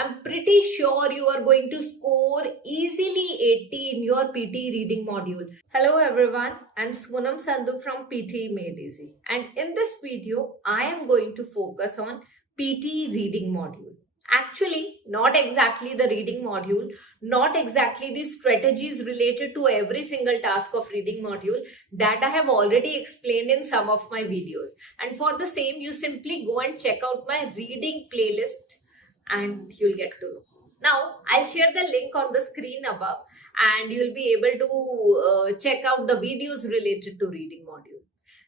I'm pretty sure you are going to score easily 80 in your PT reading module. Hello everyone, I'm Sunam Sandhu from PT Made Easy, and in this video I am going to focus on PT reading module. Actually, not exactly the reading module, not exactly the strategies related to every single task of reading module that I have already explained in some of my videos. And for the same, you simply go and check out my reading playlist and you'll get to know. Now, I'll share the link on the screen above and you'll be able to check out the videos related to reading module.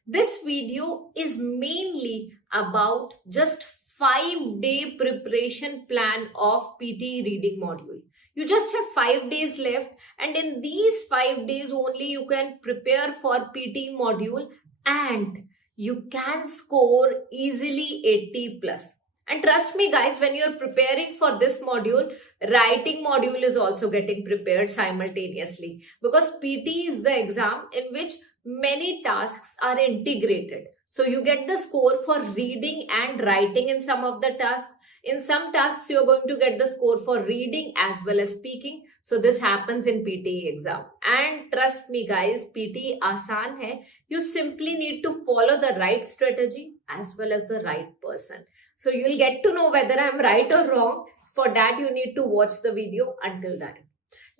This video is mainly about just 5-day preparation plan of PT reading module. You just have 5 days left, and in these 5 days only you can prepare for PT module and you can score easily 80 plus. And trust me guys, when you're preparing for this module, writing module is also getting prepared simultaneously, because PT is the exam in which many tasks are integrated. So you get the score for reading and writing in some of the tasks. In some tasks, you're going to get the score for reading as well as speaking. So this happens in PT exam. And trust me guys, PT aasan hai. You simply need to follow the right strategy as well as the right person. So you'll get to know whether I'm right or wrong. For that, you need to watch the video until then.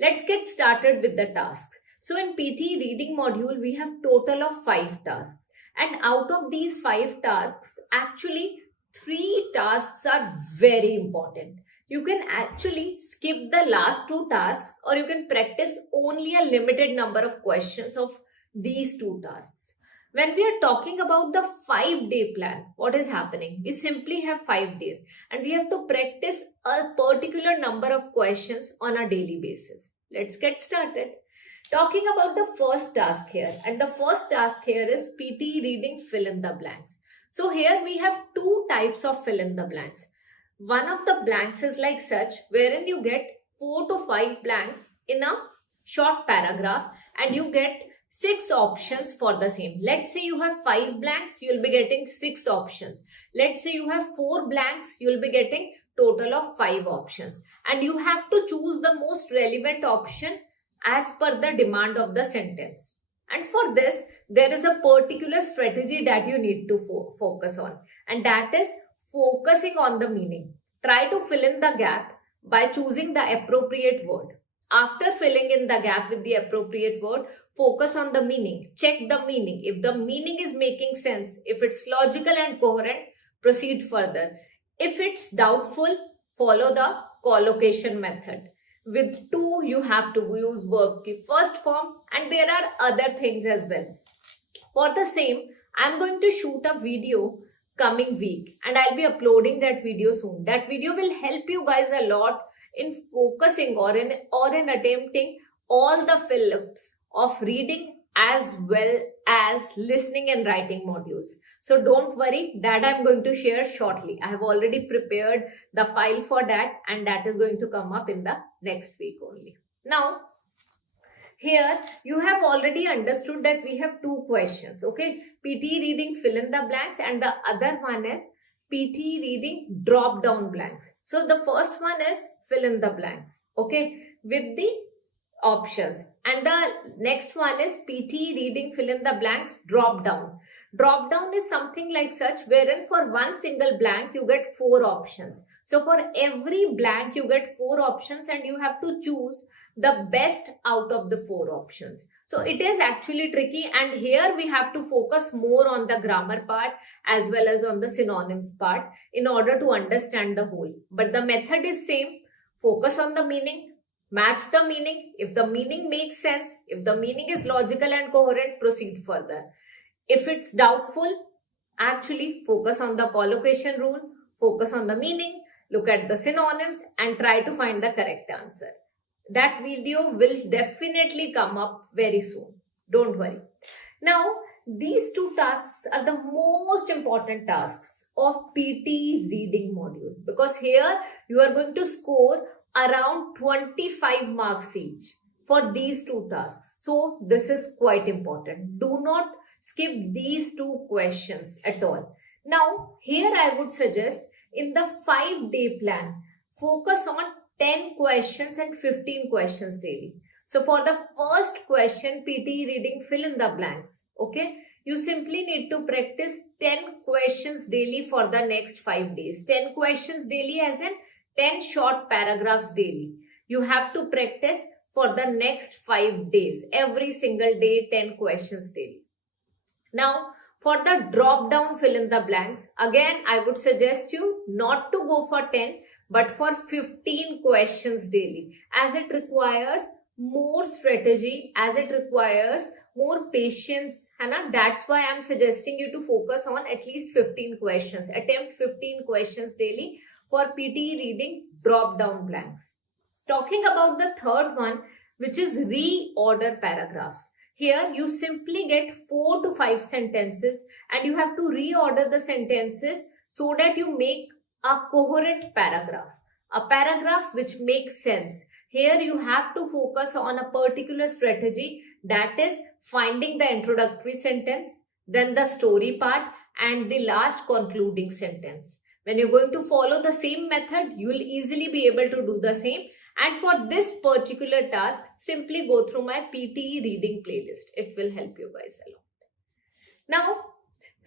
Let's get started with the tasks. So in PT reading module, we have total of 5 tasks. And out of these 5 tasks, actually 3 tasks are very important. You can actually skip the last 2 tasks, or you can practice only a limited number of questions of these 2 tasks. When we are talking about the 5-day plan, what is happening? We simply have 5 days and we have to practice a particular number of questions on a daily basis. Let's get started. Talking about the first task here, and the first task here is PT reading fill in the blanks. So here we have 2 types of fill in the blanks. One of the blanks is like such, wherein you get 4 to 5 blanks in a short paragraph and you get 6 options for the same. Let's say you have 5 blanks, you'll be getting 6 options. Let's say you have 4 blanks, you'll be getting total of 5 options. And you have to choose the most relevant option as per the demand of the sentence. And for this, there is a particular strategy that you need to focus on. And that is focusing on the meaning. Try to fill in the gap by choosing the appropriate word. After filling in the gap with the appropriate word, focus on the meaning. Check the meaning. If the meaning is making sense, if it's logical and coherent, proceed further. If it's doubtful, follow the collocation method. With 2, you have to use verb ki first form, and there are other things as well. For the same, I'm going to shoot a video coming week and I'll be uploading that video soon. That video will help you guys a lot in focusing or in attempting all the fill-ups of reading as well as listening and writing modules. So don't worry, that I'm going to share shortly. I have already prepared the file for that and that is going to come up in the next week only. Now, here you have already understood that we have 2 questions, okay? PT reading fill in the blanks and the other one is PT reading drop down blanks. So the first one is fill in the blanks, okay, with the options, and the next one is PT reading fill in the blanks drop down. Drop down is something like such wherein for one single blank you get 4 options. So for every blank you get 4 options and you have to choose the best out of the 4 options. So it is actually tricky, and here we have to focus more on the grammar part as well as on the synonyms part in order to understand the whole. But the method is same. Focus on the meaning, match the meaning. If the meaning makes sense, if the meaning is logical and coherent, proceed further. If it's doubtful, actually focus on the collocation rule, focus on the meaning, look at the synonyms and try to find the correct answer. That video will definitely come up very soon. Don't worry. Now, these 2 tasks are the most important tasks of PT reading module, because here you are going to score around 25 marks each for these 2 tasks. So this is quite important. Do not skip these 2 questions at all. Now, here I would suggest in the 5-day plan, focus on 10 questions and 15 questions daily. So for the first question, PT reading, fill in the blanks. Okay. You simply need to practice 10 questions daily for the next 5 days. 10 questions daily as in 10 short paragraphs daily. You have to practice for the next 5 days. Every single day, 10 questions daily. Now, for the drop down fill in the blanks, again, I would suggest you not to go for 10, but for 15 questions daily, as it requires more strategy, as it requires more patience. That's why I'm suggesting you to focus on at least 15 questions. Attempt 15 questions daily for PT reading drop down blanks. Talking about the third one, which is reorder paragraphs. Here you simply get 4 to 5 sentences and you have to reorder the sentences so that you make a coherent paragraph, a paragraph which makes sense. Here you have to focus on a particular strategy, that is finding the introductory sentence, then the story part, and the last concluding sentence. When you're going to follow the same method, you will easily be able to do the same. And for this particular task, simply go through my PTE reading playlist. It will help you guys a lot. Now,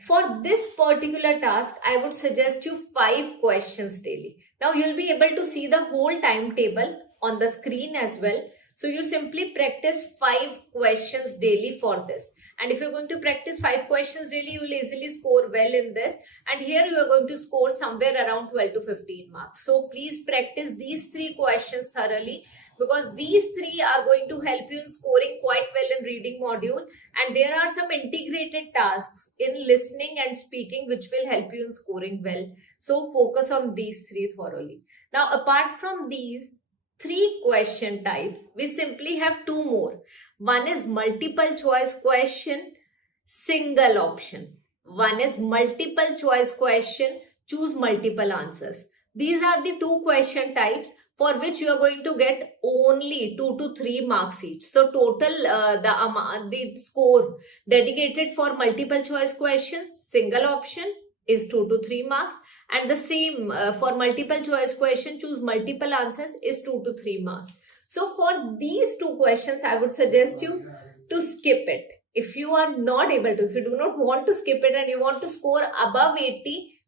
for this particular task, I would suggest you 5 questions daily. Now, you'll be able to see the whole timetable on the screen as well. So, you simply practice 5 questions daily for this. And if you're going to practice 5 questions daily, you will easily score well in this. And here you are going to score somewhere around 12 to 15 marks. So please practice these 3 questions thoroughly, because these 3 are going to help you in scoring quite well in reading module. And there are some integrated tasks in listening and speaking which will help you in scoring well. So focus on these 3 thoroughly. Now, apart from these 3 question types, we simply have 2 more. One is multiple choice question, single option. One is multiple choice question, choose multiple answers. These are the 2 question types for which you are going to get only 2 to 3 marks each. So total the score dedicated for multiple choice questions, single option, is 2 to 3 marks, and the same for multiple choice question, choose multiple answers, is 2 to 3 marks. So for these 2 questions, I would suggest you to skip it. If you are not able to, if you do not want to skip it and you want to score above 80,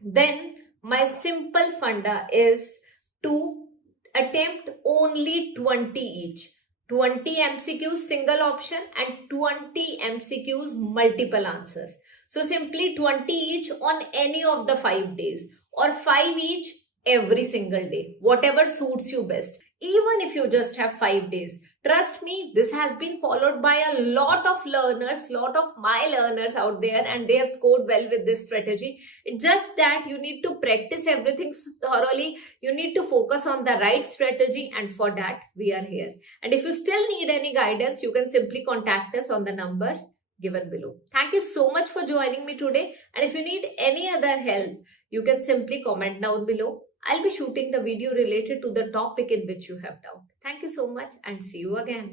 then my simple funda is to attempt only 20 each. 20 MCQs single option and 20 MCQs multiple answers. So simply 20 each on any of the 5 days, or 5 each every single day, whatever suits you best. Even if you just have 5 days, trust me, this has been followed by a lot of learners, lot of my learners out there, and they have scored well with this strategy. It's just that you need to practice everything thoroughly. You need to focus on the right strategy, and for that we are here. And if you still need any guidance, you can simply contact us on the numbers given below. Thank you so much for joining me today. And if you need any other help, you can simply comment down below. I'll be shooting the video related to the topic in which you have doubt. Thank you so much and see you again.